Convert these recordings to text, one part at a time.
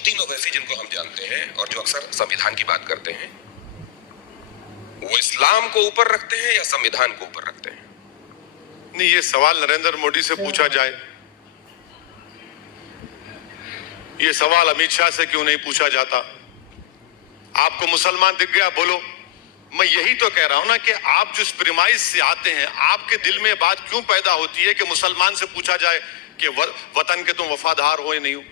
तीन ओवैसी जिनको हम जानते हैं और जो अक्सर संविधान की बात करते हैं, वो इस्लाम को ऊपर रखते हैं या संविधान को ऊपर रखते हैं? नहीं, ये सवाल नरेंद्र मोदी से पूछा जाए, ये सवाल अमित शाह से क्यों नहीं पूछा जाता? आपको मुसलमान दिख गया, बोलो। मैं यही तो कह रहा हूं ना कि आप जिस प्रिमाइस से आते हैं, आपके दिल में बात क्यों पैदा होती है कि मुसलमान से पूछा जाए कि वतन के तुम वफादार हो या नहीं हो?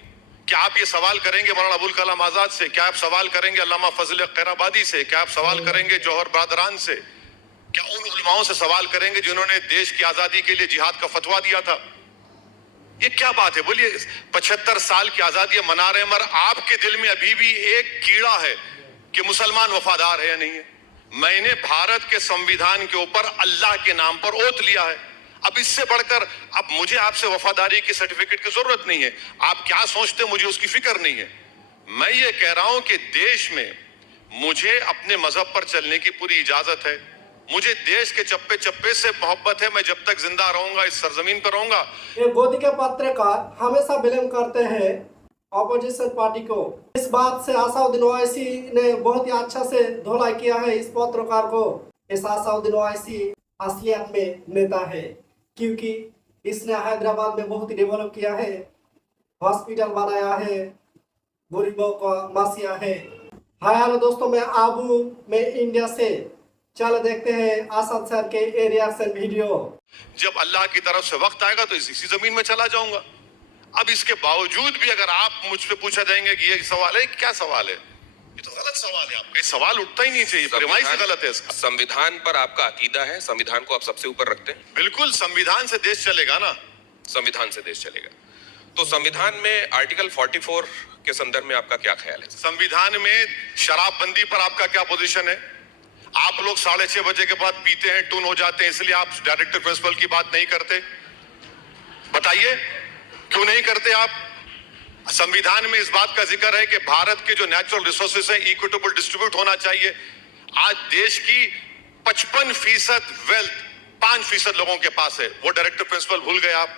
क्या आप ये सवाल करेंगे मौलाना अबुल कलाम आजाद से? क्या आप सवाल करेंगे अल्लामा फजल खैराबादी से? क्या आप सवाल करेंगे जौहर बरदरान से? क्या उन उलमाओं से सवाल करेंगे जिन्होंने देश की आजादी के लिए जिहाद का फतवा दिया था? ये क्या बात है? बोलिए, 75 साल की आजादी मना रहे हैं, मगर आपके दिल में अभी भी एक कीड़ा है कि मुसलमान वफादार है या नहीं है। मैंने भारत के संविधान के ऊपर अल्लाह के नाम पर ओथ लिया है। अब इससे बढ़कर अब मुझे आपसे वफादारी की सर्टिफिकेट की जरूरत नहीं है। आप क्या सोचते मुझे उसकी फिक्र नहीं है। मैं ये कह रहा हूं कि देश में मुझे अपने मजहब पर चलने की पूरी इजाजत है। मुझे देश के चप्पे चप्पे से मोहब्बत है। मैं जब तक जिंदा रहूंगा, इस सरजमीन पर रहूंगा। ये गोदी के पत्रकार हमेशा ब्लेम करते हैं ऑपोजिशन पार्टी को। इस बात से असाउद्दीन ओवैसी ने बहुत ही अच्छा से धोलाई किया है इस पत्रकार को। इस असाउद्दीन ओवैसी असलियत में नेता है, क्योंकि इसने हैदराबाद में बहुत ही डेवलप किया है, हॉस्पिटल बनाया है, गरीबों का मासिया है। हेलो दोस्तों, मैं आबू में इंडिया से। चलो देखते हैं आसाद सर के रिएक्शन वीडियो। जब अल्लाह की तरफ से वक्त आएगा तो इसी जमीन में चला जाऊंगा। अब इसके बावजूद भी अगर आप मुझसे पूछा जाएंगे कि ये सवाल है, क्या सवाल है, ये तो गलत सवाल है। आपका सवाल उठता ही नहीं चाहिए, प्रेमाइस से गलत है इसका। संविधान पर आपका अकीदा है, संविधान को आप सबसे ऊपर रखते हैं? बिल्कुल, संविधान से देश चलेगा ना। संविधान से देश चलेगा। तो संविधान में आर्टिकल 44 के संदर्भ में आपका क्या ख्याल है? संविधान में शराबबंदी पर आपका क्या पोजीशन है? आप लोग 6:30 बजे के बाद पीते हैं, टून हो जाते हैं, इसलिए आप डायरेक्टिव प्रिंसिपल की बात नहीं करते। बताइए क्यों नहीं करते आप? संविधान में इस बात का जिक्र है कि भारत के जो नेचुरल रिसोर्सेज है इक्विटेबल डिस्ट्रीब्यूट होना चाहिए। आज देश की 55% वेल्थ 5% लोगों के पास है, वो डायरेक्टिव प्रिंसिपल भूल गए आप।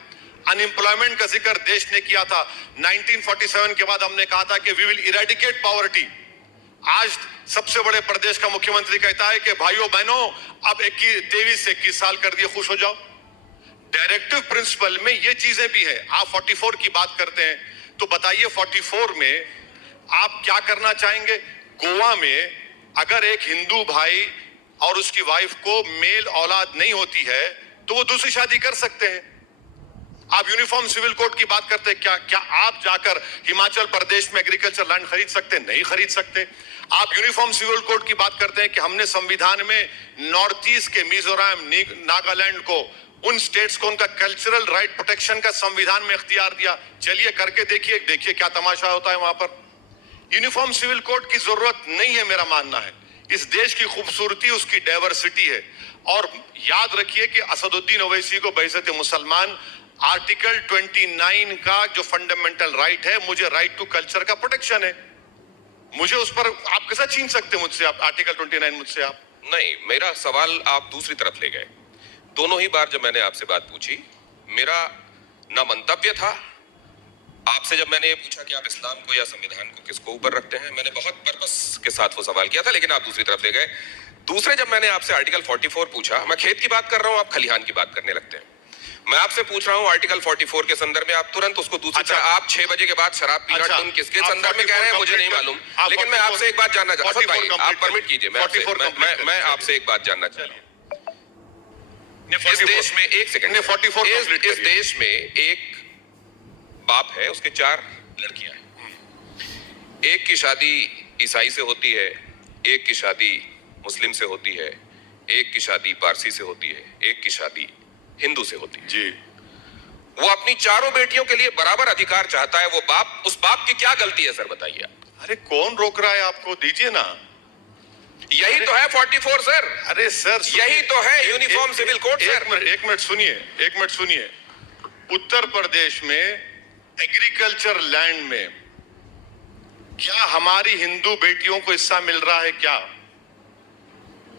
अनएम्प्लॉयमेंट का जिक्र देश ने किया था। 1947 के बाद हमने कहा था कि वी विल इरेडिकेट पॉवर्टी। आज सबसे बड़े प्रदेश का मुख्यमंत्री कहता है कि भाइयों बहनों अब 23 से 21 साल कर दिए, खुश हो जाओ। डायरेक्टिव प्रिंसिपल में ये चीजें भी है। आप 44 की बात करते हैं तो बताइए 44 में आप क्या करना चाहेंगे? गोवा में अगर एक हिंदू भाई और उसकी वाइफ को मेल औलाद नहीं होती है तो वो दूसरी शादी कर सकते हैं। आप यूनिफॉर्म सिविल कोड की बात करते हैं। क्या आप जाकर हिमाचल प्रदेश में एग्रीकल्चर लैंड खरीद सकते हैं? नहीं खरीद सकते। आप यूनिफॉर्म सिविल कोड की बात करते हैं कि हमने संविधान में नॉर्थ ईस्ट के मिजोरम, नागालैंड को, उन स्टेट्स को उनका कल्चरल राइट प्रोटेक्शन का संविधान में इख्तियार दिया। चलिए करके देखिए क्या तमाशा होता है वहां पर। यूनिफॉर्म सिविल कोड की जरूरत नहीं है, मेरा मानना है। इस देश की खूबसूरती उसकी डाइवर्सिटी है। और याद रखिए कि असदुद्दीन ओवैसी को बहसत मुसलमान आर्टिकल 29 का जो फंडामेंटल राइट है, मुझे राइट टू कल्चर का प्रोटेक्शन है। मुझे उस पर आप कैसा छीन सकते हैं मुझसे? आप आर्टिकल 29 मुझसे आप नहीं, मेरा सवाल आप दूसरी तरफ ले गए। दोनों ही बार जब मैंने आपसे बात पूछी, मेरा ना मंतव्य था आपसे जब मैंने ये पूछा कि आप इस्लाम को या संविधान को किसको ऊपर रखते हैं, मैंने बहुत पर्पस के साथ वो सवाल किया था, लेकिन आप दूसरी तरफ ले गए। दूसरे जब मैंने आपसे आर्टिकल 44 पूछा, मैं खेत की बात कर रहा हूं, आप खलिहान की बात करने लगते हैं। मैं आपसे पूछ रहा हूं आर्टिकल 44 के संदर्भ में, आप तुरंत उसको दूसरी आप 6 बजे के बाद शराब पीना तुम किसके संदर्भ में कह रहे हैं मुझे नहीं मालूम, लेकिन मैं आपसे एक बात जानना चाहता हूं। आप परमिट कीजिए, मैं आपसे एक बात जानना चाहता हूं। इस देश में एक सेकंड, इस देश में एक बाप है, उसके 4 लड़कियां हैं। एक की शादी ईसाई से होती है, एक की शादी मुस्लिम से होती है, एक की शादी पारसी से होती है, एक की शादी हिंदू से होती है। जी, वो अपनी चारों बेटियों के लिए बराबर अधिकार चाहता है। वो बाप, उस बाप की क्या गलती है सर, बताइए। अरे कौन रोक रहा है आपको? दीजिए ना। यही तो है 44 सर। अरे सर, यही तो है यूनिफॉर्म सिविल कोड सर। एक मिनट सुनिए। उत्तर प्रदेश में एग्रीकल्चर लैंड में क्या हमारी हिंदू बेटियों को हिस्सा मिल रहा है? क्या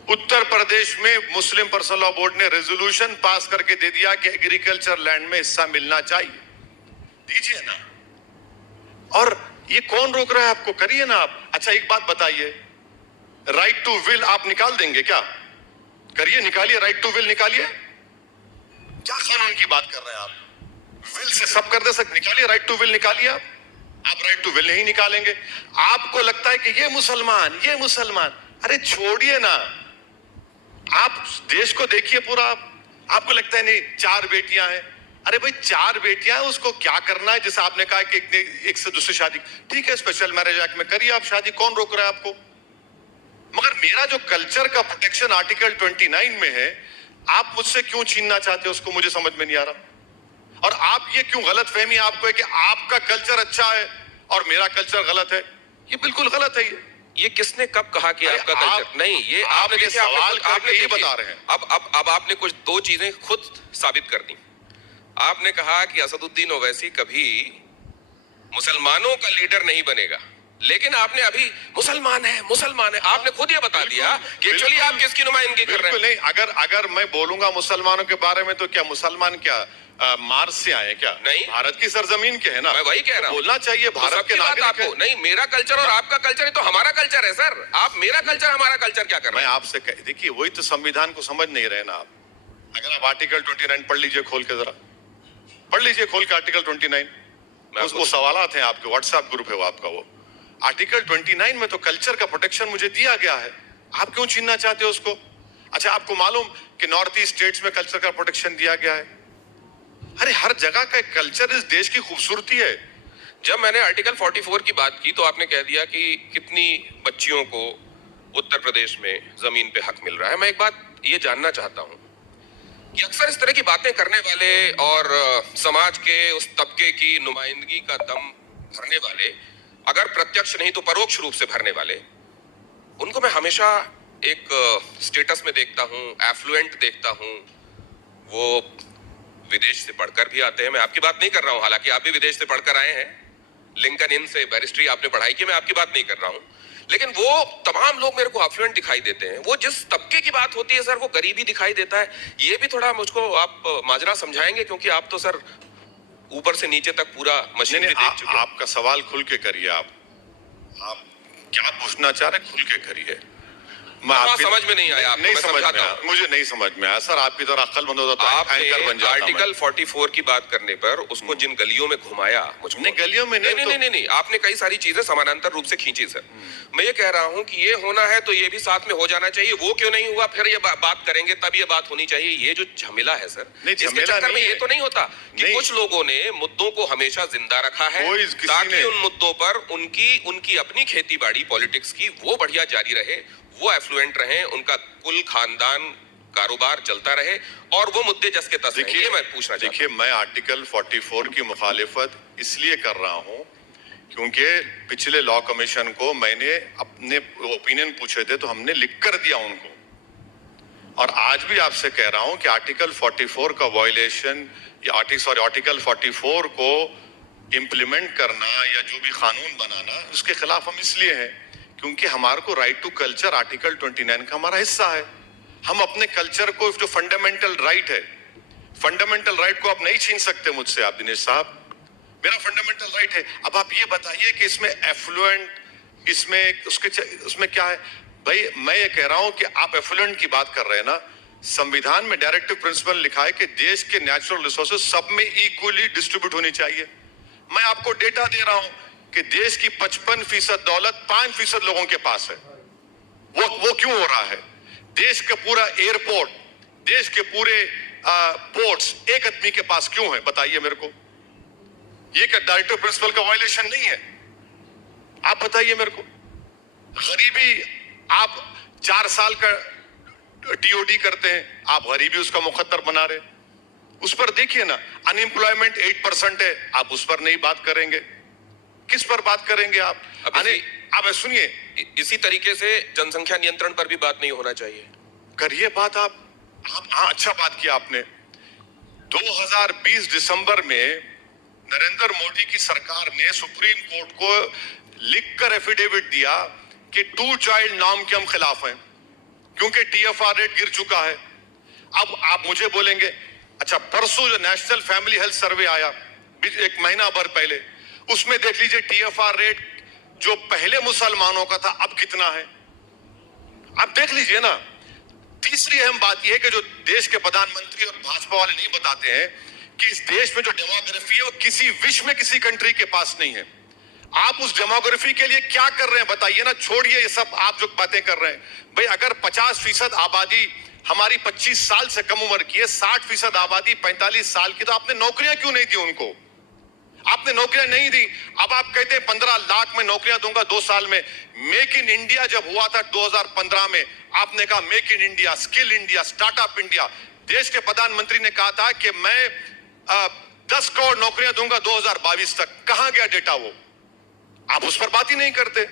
उत्तर प्रदेश में मुस्लिम पर्सनल लॉ बोर्ड ने रेजोल्यूशन पास करके दे दिया कि एग्रीकल्चर लैंड में हिस्सा मिलना चाहिए? दीजिए ना। और ये कौन रोक रहा है आपको? करिए ना आप। अच्छा एक बात बताइए, राइट टू विल आप निकाल देंगे क्या? करिए, निकालिए, राइट टू विल निकालिए। क्या कानून की बात कर रहे हैं आप? विल से सब कर दे सकते, निकालिए राइट टू विल निकालिए आप राइट टू विल नहीं निकालेंगे। आपको लगता है कि ये मुसलमान, अरे छोड़िए ना, आप देश को देखिए पूरा। आपको लगता है नहीं 4 बेटियां हैं, अरे भाई 4 बेटियां हैं, उसको क्या करना है? जैसे आपने कहा कि एक से दूसरी शादी, ठीक है, स्पेशल मैरिज एक्ट में करिए आप शादी, कौन रोक रहा है आपको? मगर मेरा जो कल्चर का प्रोटेक्शन आर्टिकल 29 में है, आप मुझसे क्यों छीनना चाहते हो उसको? मुझे समझ में नहीं आ रहा। और आप ये क्यों गलत फहमी आपको है कि आपका कल्चर अच्छा है और मेरा कल्चर गलत है? ये बिल्कुल गलत है। ये किसने कब कहा कि आपका कल्चर नहीं? ये आप ये सवाल करके ये देखिए, बता रहे हैं। अब आपने कुछ 2 चीजें खुद साबित कर दी। आपने कहा कि असदुद्दीन ओवैसी कभी मुसलमानों का लीडर नहीं बनेगा, लेकिन आपने अभी मुसलमान है आपने खुद ये बता दिया कि एक्चुअली आप किसकी नुमाइंदगी कर रहे हैं। नहीं, अगर मैं बोलूंगा मुसलमानों के बारे में तो क्या मुसलमान क्या मार्स से आए क्या? नहीं, भारत की सरजमीन के है ना। मैं वही कह रहा हूं, बोलना चाहिए भारत के नागरिक आपको है। नहीं, मेरा कल्चर और आपका कल्चर तो हमारा कल्चर है सर। आप मेरा कल्चर हमारा कल्चर क्या कर रहे हैं? मैं आपसे देखिए, वही तो संविधान को समझ नहीं रहे ना आप। अगर आप आर्टिकल 29 पढ़ लीजिए खोल के, जरा पढ़ लीजिए खोल के आर्टिकल 29। वो सवालात हैं आपके, व्हाट्सएप ग्रुप है वो आपका। वो आर्टिकल 29 में तो कल्चर का प्रोटेक्शन मुझे दिया गया है, आप क्यों छीनना चाहते हो उसको? अच्छा, आपको मालूम कि नॉर्थ ईस्ट स्टेट्स में कल्चर का प्रोटेक्शन दिया गया है? अरे हर जगह का एक कल्चर इस देश की खूबसूरती है। जब मैंने आर्टिकल 44 की बात की तो आपने कह दिया कि कितनी बच्चियों को उत्तर प्रदेश में जमीन पे हक मिल रहा है। मैं एक बात ये जानना चाहता हूं कि अक्सर इस तरह की बातें करने वाले और समाज के उस तबके की नुमाइंदगी का दम भरने वाले, अगर प्रत्यक्ष नहीं तो परोक्ष रूप से भरने वाले, उनको मैं हमेशा एक स्टेटस में देखता हूं, एफ्लुएंट देखता हूं। वो विदेश से पढ़कर भी आते हैं, मैं आपकी बात नहीं कर रहा हूं, हालांकि आप भी विदेश से पढ़कर आए हैं, लिंकन इन से बैरिस्ट्री आपने पढ़ाई की, मैं आपकी बात नहीं कर रहा हूं, लेकिन वो तमाम लोग मेरे को एफ्लुएंट दिखाई देते हैं। वो जिस तबके की बात होती है सर, वो गरीबी दिखाई देता है। ये भी थोड़ा मुझको आप माजरा समझाएंगे, क्योंकि आप तो सर ऊपर से नीचे तक पूरा मशीनरी देख चुके हैं। आपका सवाल खुल के करिए। आप क्या पूछना चाह रहे, खुल के करिए। मैं आपकी समझ में नहीं आया, नहीं समझ में आया, मुझे नहीं समझ में आया सर। आपकी तरह अक्लमंद होता तो एंकर बन जाता। आर्टिकल 44 की बात करने पर उसको जिन गलियों में घुमाया मुझको, नहीं गलियों में नहीं, आपने कई सारी चीजें समानांतर रूप से खींची सर। मैं ये कह रहा हूं कि ये होना है तो ये भी साथ में हो जाना चाहिए। वो क्यों नहीं हुआ, फिर ये बात करेंगे, तब ये बात होनी चाहिए। ये जो झमेला है सर, इसके चक्कर में ये तो नहीं होता कि कुछ लोगों ने मुद्दों को हमेशा जिंदा रखा है ताकि उन मुद्दों पर उनकी अपनी खेती बाड़ी पॉलिटिक्स की वो बढ़िया जारी रहे, वो एफ्लुएंट रहे, उनका कुल खानदान कारोबार चलता रहे और वो मुद्दे जस के तस रहे। ये मैं पूछना चाहता हूं। देखिए, मैं आर्टिकल 44 की मुखालिफत इसलिए कर रहा हूं क्योंकि पिछले लॉ कमीशन को मैंने अपने ओपिनियन पूछे थे तो हमने लिख कर दिया उनको। और आज भी आपसे कह रहा हूं कि आर्टिकल 44 का वायलेशन या आर्टिकल 44 को इम्प्लीमेंट करना या जो भी कानून बनाना, उसके खिलाफ हम इसलिए हैं क्योंकि हमारे को राइट टू कल्चर आर्टिकल 29 का हमारा हिस्सा है। हम अपने कल्चर को, जो फंडामेंटल राइट है, फंडामेंटल राइट को आप नहीं छीन सकते मुझसे। आप दिनेश साहब, मेरा फंडामेंटल राइट है। अब आप ये बताइए कि इसमें एफ्लुएंट, उसमें क्या है? भाई मैं ये कह रहा हूं कि आप एफ्लुएंट की बात कर रहे हैं ना, संविधान में डायरेक्टिव प्रिंसिपल लिखा है कि देश के नेचुरल रिसोर्सेज सब में इक्वली डिस्ट्रीब्यूट होनी चाहिए। मैं आपको डेटा दे रहा हूं कि देश की 55% दौलत 5% लोगों के पास है। वो क्यों हो रहा है? देश का पूरा एयरपोर्ट, देश के पूरे पोर्ट्स एक आदमी के पास क्यों है? बताइए मेरे को। ये क्या डायरेक्टिव प्रिंसिपल का वायलेशन नहीं है? आप बताइए मेरे को। गरीबी, आप 4 साल का टीओडी करते हैं, आप गरीबी उसका मुकद्दर बना रहे। उस पर देखिए ना, अनएम्प्लॉयमेंट 8% है, आप उस पर नहीं बात करेंगे। किस पर बात करेंगे आप? आप सुनिए, इसी तरीके से जनसंख्या नियंत्रण पर भी बात नहीं होना चाहिए? करिए बात आप। हाँ, अच्छा बात किया आपने। 2020 दिसंबर में नरेंद्र मोदी की सरकार ने सुप्रीम कोर्ट को लिखकर एफिडेविट दिया कि 2 चाइल्ड नॉर्म के हम खिलाफ हैं क्योंकि TFR रेट गिर चुका है। अब आप मुझे बोलेंगे, अच्छा परसों जो नेशनल फैमिली हेल्थ सर्वे आया 1 महीना भर पहले, उसमें देख लीजिए TFR रेट जो पहले मुसलमानों का था अब कितना है, आप देख लीजिए ना। तीसरी अहम बात यह है कि जो देश के प्रधानमंत्री और भाजपा वाले नहीं बताते हैं कि इस देश में जो डेमोग्राफी है वो किसी विश्व में किसी कंट्री के पास नहीं है। आप उस डेमोग्राफी के लिए क्या कर रहे हैं बताइए ना, छोड़िए ये सब आप जो बातें कर रहे हैं। भाई अगर 50% आबादी हमारी 25 साल से कम उम्र की है, 60% आबादी 45 साल की, तो आपने नौकरियां क्यों नहीं दी उनको? आपने नौकरियां नहीं दी। अब आप कहते हैं 15 लाख में नौकरियां दूंगा 2 साल में। मेक इन इंडिया जब हुआ था 2015 में, आपने कहा make in India, skill India, startup India. देश के प्रधानमंत्री ने कहा था कि मैं 10 करोड़ नौकरियां दूंगा 2022 तक। कहां गया डेटा वो? आप उस पर बात ही नहीं करते।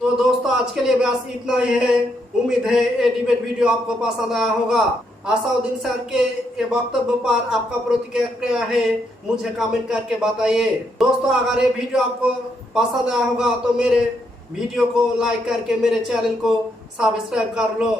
तो दोस्तों आज के लिए बस इतना ही है। उम्मीद है ये डिबेट वीडियो आपको पसंद आया होगा। असाउद्दीन सर के ये वक्तव्य पर आपका प्रतिक्रिया क्या है मुझे कमेंट करके बताइए। दोस्तों अगर ये वीडियो आपको पसंद आया होगा तो मेरे वीडियो को लाइक करके मेरे चैनल को सब्सक्राइब कर लो।